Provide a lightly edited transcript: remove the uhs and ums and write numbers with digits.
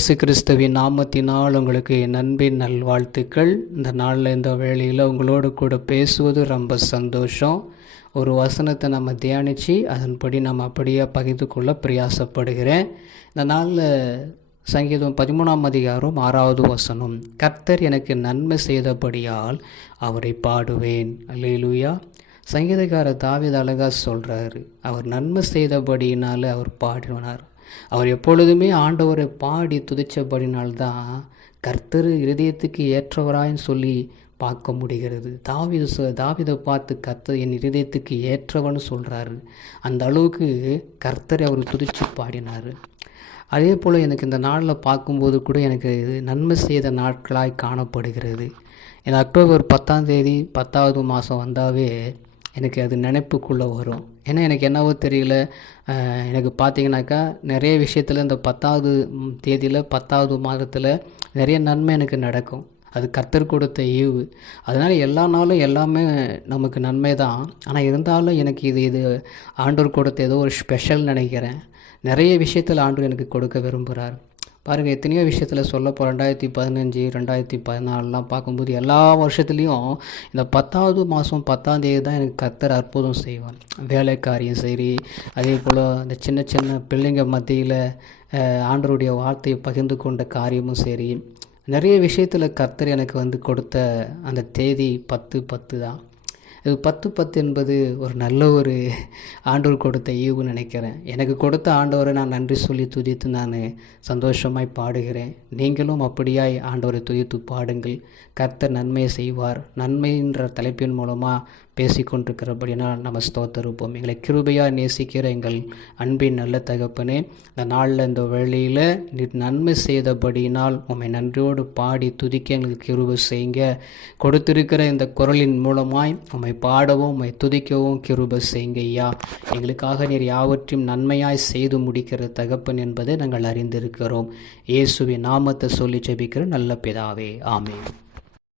இயேசு கிறிஸ்துவின் நாமத்தினால் உங்களுக்கு என் அன்பின் நல்வாழ்த்துக்கள். இந்த நாளில் இந்த வேளையில் உங்களோடு கூட பேசுவது ரொம்ப சந்தோஷம். ஒரு வசனத்தை நம்ம தியானித்து அதன்படி நம்ம அப்படியே பகிர்ந்து கொள்ள பிரயாசப்படுகிறேன். இந்த நாளில் சங்கீதம் 13ஆம் அதிகாரம் 6வது வசனம், கர்த்தர் எனக்கு நன்மை செய்தபடியால் அவரை பாடுவேன். அல்லேலூயா. சங்கீதக்காரர் தாவீது அழகாக சொல்கிறாரு, அவர் நன்மை செய்தபடியினால் அவர் பாடினார். அவர் எப்பொழுதுமே ஆண்டவரை பாடி துதித்தபடினால்தான் கர்த்தர் இருதயத்துக்கு ஏற்றவராயின்னு சொல்லி பார்க்க முடிகிறது. தாவீதை பார்த்து கர்த்தர் என் இருதயத்துக்கு ஏற்றவன்னு சொல்கிறாரு. அந்த அளவுக்கு கர்த்தரை அவர் துதித்து பாடினார். அதே போல் எனக்கு இந்த நாளில் பார்க்கும்போது கூட எனக்கு நன்மை செய்த நாட்களாய் காணப்படுகிறது. இந்த அக்டோபர் 10ஆம் தேதி 10வது மாதம் வந்தாவே எனக்கு அது நினைப்புக்குள்ளே வரும். ஏன்னா எனக்கு என்னவோ தெரியல, எனக்கு பார்த்தீங்கன்னாக்கா நிறைய விஷயத்தில் இந்த 10வது தேதியில் 10வது மாதத்தில் நிறைய நன்மை எனக்கு நடக்கும். அது கர்த்தர் கொடுத்த ஈவு. அதனால் எல்லா நாளும் எல்லாமே நமக்கு நன்மை தான். ஆனால் இருந்தாலும் எனக்கு இது ஆண்டவர் கொடுத்த ஏதோ ஒரு ஸ்பெஷல் நினைக்கிறேன். நிறைய விஷயத்தில் ஆண்டவர் எனக்கு கொடுக்க விரும்புகிறார். பாருங்கள், எத்தனையோ விஷயத்தில் சொல்லப்போ 2015 2014 பார்க்கும்போது எல்லா வருஷத்துலேயும் இந்த 10வது மாதம் 10ஆம் தேதி தான் எனக்கு கர்த்தர் அற்புதம் செய்வார். வேலைக்காரியம் சரி, அதே போல் இந்த சின்ன சின்ன பிள்ளைங்க மத்தியில் ஆண்டவருடைய வார்த்தையை பகிர்ந்து கொண்ட காரியமும் சரி, நிறைய விஷயத்தில் கர்த்தர் எனக்கு கொடுத்த அந்த தேதி 10/10 தான். இது 10/10 என்பது ஒரு நல்ல ஒரு ஆண்டவர் கொடுத்த ஈவுன்னு நினைக்கிறேன். எனக்கு கொடுத்த ஆண்டவரை நான் நன்றி சொல்லி துதித்து நான் சந்தோஷமாய் பாடுகிறேன். நீங்களும் அப்படியாய் ஆண்டவரை துதித்து பாடுங்கள். கர்த்தர் நன்மையை செய்வார். நன்மைன்ற தலைப்பின் மூலமாக பேசிக்கொண்டிருக்கிறபடினால் நம்ம ஸ்தோத்திருப்போம். எங்களை கிருபையாக நேசிக்கிற எங்கள் அன்பின் நல்ல தகப்பனே, இந்த நாளில் இந்த வேளையில் நீர் நன்மை செய்தபடியினால் உம்மை நன்றியோடு பாடி துதிக்க எங்களுக்கு கிருபை செய்யுங்க. கொடுத்திருக்கிற இந்த குரலின் மூலமாய் உம்மை பாடவும் உம்மை துதிக்கவும் கிருபை செய்யுங்க ஐயா. எங்களுக்காக நீர் யாவற்றையும் நன்மையாய் செய்து முடிக்கிற தகப்பன் என்பதை நாங்கள் அறிந்திருக்கிறோம். இயேசுவின் நாமத்தை சொல்லி ஜெபிக்கிற நல்ல பிதாவே, ஆமென்.